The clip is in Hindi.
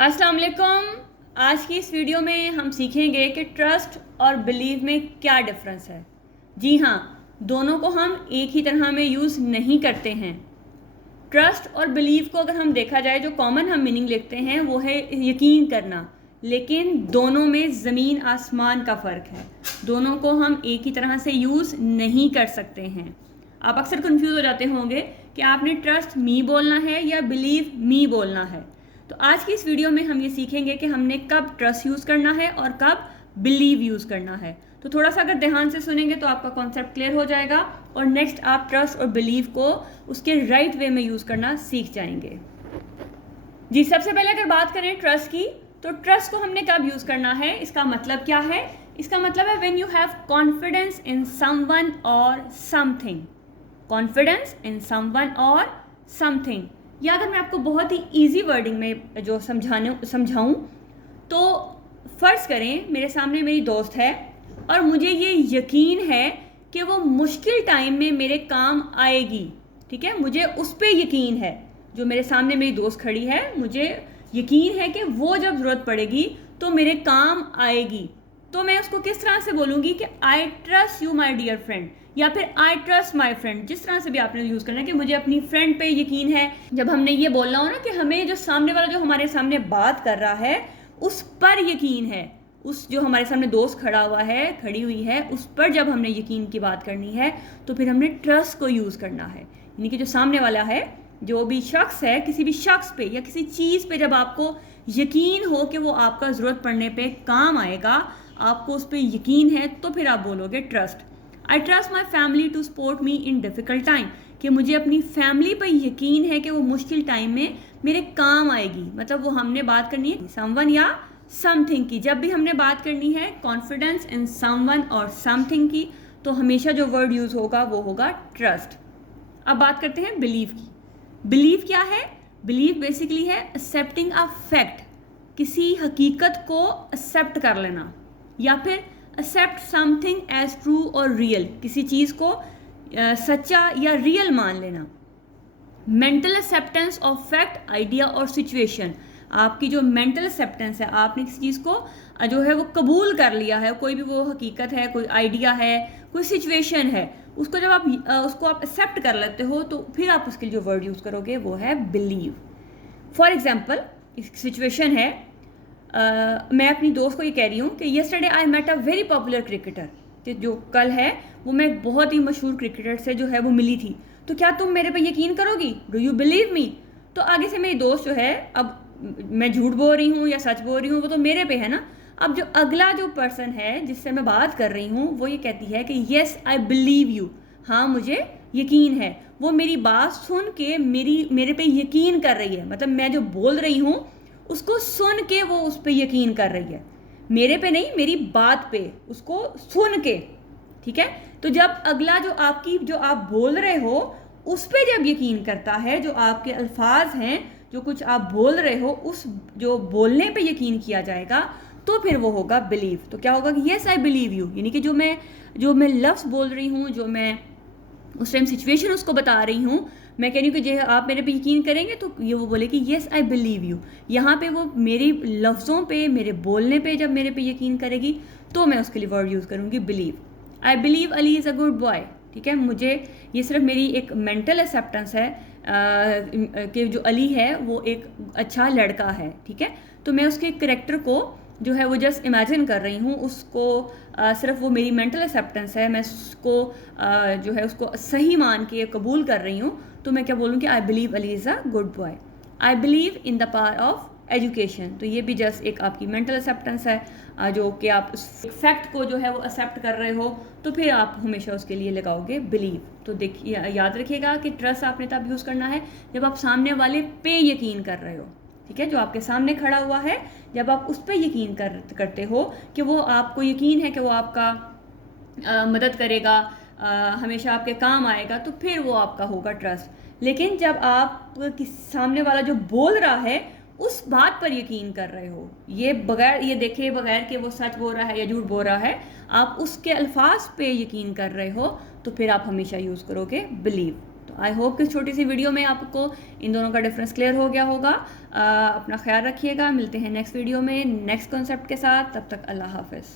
अस्सलाम वालेकुम। आज की इस वीडियो में हम सीखेंगे कि ट्रस्ट और बिलीव में क्या डिफरेंस है। जी हाँ, दोनों को हम एक ही तरह में यूज़ नहीं करते हैं। ट्रस्ट और बिलीव को अगर हम देखा जाए, जो कॉमन हम मीनिंग लिखते हैं वो है यकीन करना, लेकिन दोनों में ज़मीन आसमान का फ़र्क है। दोनों को हम एक ही तरह से यूज़ नहीं कर सकते हैं। आप अक्सर कंफ्यूज हो जाते होंगे कि आपने ट्रस्ट मी बोलना है या बिलीव मी बोलना है। तो आज की इस वीडियो में हम ये सीखेंगे कि हमने कब ट्रस्ट यूज़ करना है और कब बिलीव यूज़ करना है। तो थोड़ा सा अगर ध्यान से सुनेंगे तो आपका कॉन्सेप्ट क्लियर हो जाएगा और नेक्स्ट आप ट्रस्ट और बिलीव को उसके राइट वे में यूज़ करना सीख जाएंगे। जी, सबसे पहले अगर बात करें ट्रस्ट की, तो ट्रस्ट को हमने कब यूज़ करना है, इसका मतलब क्या है? इसका मतलब है when you have confidence in someone और समथिंग। कॉन्फिडेंस इन समवन और समथिंग, या अगर मैं आपको बहुत ही ईजी वर्डिंग में जो समझाऊं तो फ़र्ज़ करें मेरे सामने मेरी दोस्त है और मुझे ये यकीन है कि वो मुश्किल टाइम में मेरे काम आएगी। ठीक है, मुझे उस पर यकीन है। जो मेरे सामने मेरी दोस्त खड़ी है, मुझे यकीन है कि वो जब ज़रूरत पड़ेगी तो मेरे काम आएगी। तो मैं उसको किस तरह से बोलूँगी कि I trust you my dear friend, या फिर आई ट्रस्ट माई फ्रेंड। जिस तरह से भी आपने यूज़ करना है कि मुझे अपनी फ्रेंड पे यकीन है। जब हमने ये बोलना हो ना कि हमें जो सामने वाला जो हमारे सामने बात कर रहा है उस पर यकीन है, उस जो हमारे सामने दोस्त खड़ा हुआ है, खड़ी हुई है, उस पर जब हमने यकीन की बात करनी है तो फिर हमने ट्रस्ट को यूज़ करना है। यानी कि जो सामने वाला है, जो भी शख्स है, किसी भी शख्स पे या किसी चीज़ पे जब आपको यकीन हो कि वो आपका ज़रूरत पड़ने पे काम आएगा, आपको उस पर यकीन है, तो फिर आप बोलोगे trust. I trust my family to support me in difficult time, कि मुझे अपनी फैमिली पर यकीन है कि वो मुश्किल टाइम में मेरे काम आएगी। मतलब वो हमने बात करनी है समवन या समथिंग की। जब भी हमने बात करनी है कॉन्फिडेंस इन समवन और समथिंग की, तो हमेशा जो वर्ड यूज़ होगा वो होगा ट्रस्ट। अब बात करते हैं बिलीव की। बिलीव क्या है? बिलीव बेसिकली है एक्सेप्टिंग अ फैक्ट, किसी हकीकत को एक्सेप्ट कर लेना, या फिर एक्सेप्ट समथिंग एज ट्रू और रियल, किसी चीज़ को सच्चा या रियल मान लेना। Mental acceptance of fact, idea और सिचुएशन, आपकी जो मेंटल एक्सेप्टेंस है, आपने किसी चीज़ को जो है वो कबूल कर लिया है, कोई भी वो हकीकत है, कोई आइडिया है, कोई सिचुएशन है, उसको जब आप उसको आप एक्सेप्ट कर लेते हो तो फिर आप उसके लिए जो वर्ड यूज़ करोगे वो है बिलीव। फॉर एग्जाम्पल, एक सिचुएशन है, मैं अपनी दोस्त को ये कह रही हूँ कि yesterday I met a very popular cricketer, कि जो कल है वो मैं एक बहुत ही मशहूर क्रिकेटर से जो है वो मिली थी, तो क्या तुम मेरे पे यकीन करोगी? Do you believe me? तो आगे से मेरी दोस्त जो है, अब मैं झूठ बोल रही हूँ या सच बोल रही हूँ वो तो मेरे पे है ना। अब जो अगला जो पर्सन है जिससे मैं बात कर रही हूँ वो ये कहती है कि येस आई बिलीव यू, हाँ मुझे यकीन है। वो मेरी बात सुन के मेरे पे यकीन कर रही है, मतलब मैं जो बोल रही हूँ उसको सुन के वो उस पर यकीन कर रही है, मेरे पे नहीं, मेरी बात पे, उसको सुन के। ठीक है, तो जब अगला जो आप बोल रहे हो उस पे जब यकीन करता है, जो आपके अल्फाज हैं, जो कुछ आप बोल रहे हो उस जो बोलने पे यकीन किया जाएगा, तो फिर वो होगा बिलीव। तो क्या होगा कि येस आई बिलीव यू, यानी कि जो मैं लफ्ज़ बोल रही हूँ, जो मैं उस टाइम सिचुएशन उसको बता रही हूँ, मैं कह रही हूँ कि जो आप मेरे पे यकीन करेंगे, तो ये वो बोले कि येस आई बिलीव यू। यहाँ पे वो मेरी लफ्ज़ों पे, मेरे बोलने पे जब मेरे पे यकीन करेगी तो मैं उसके लिए वर्ड यूज़ करूँगी believe. I believe Ali is a good boy. ठीक है, मुझे ये सिर्फ मेरी एक मेंटल एक्सेप्टेंस है कि जो अली है वो एक अच्छा लड़का है। ठीक है, तो मैं उसके करेक्टर को जो है वो जस्ट इमेजिन कर रही हूँ, उसको सिर्फ वो मेरी मेंटल एक्सेप्टेंस है, मैं उसको जो है उसको सही मान के कबूल कर रही हूँ। तो मैं क्या बोलूँ कि I believe Ali is a good boy. I believe in the power of education, तो ये भी जस्ट एक आपकी मेंटल एक्सेप्टेंस है, जो कि आप उस फैक्ट को जो है वो एक्सेप्ट कर रहे हो, तो फिर आप हमेशा उसके लिए लगाओगे बिलीव। तो देखिए, याद रखिएगा कि ट्रस्ट आपने तब यूज़ करना है जब आप सामने वाले पे यकीन कर रहे हो। ठीक है, जो आपके सामने खड़ा हुआ है, जब आप उस पर यकीन करते हो कि वो आपको यकीन है कि वो आपका मदद करेगा, हमेशा आपके काम आएगा, तो फिर वो आपका होगा ट्रस्ट। लेकिन जब आप सामने वाला जो बोल रहा है उस बात पर यकीन कर रहे हो, ये बगैर ये देखे बगैर कि वो सच बोल रहा है या झूठ बोल रहा है, आप उसके अल्फाज पे यकीन कर रहे हो, तो फिर आप हमेशा यूज़ करोगे बिलीव। तो आई होप कि इस छोटी सी वीडियो में आपको इन दोनों का डिफरेंस क्लियर हो गया होगा। अपना ख्याल रखिएगा, मिलते हैं नेक्स्ट वीडियो में नेक्स्ट कॉन्सेप्ट के साथ। तब तक अल्लाह हाफ़िज़।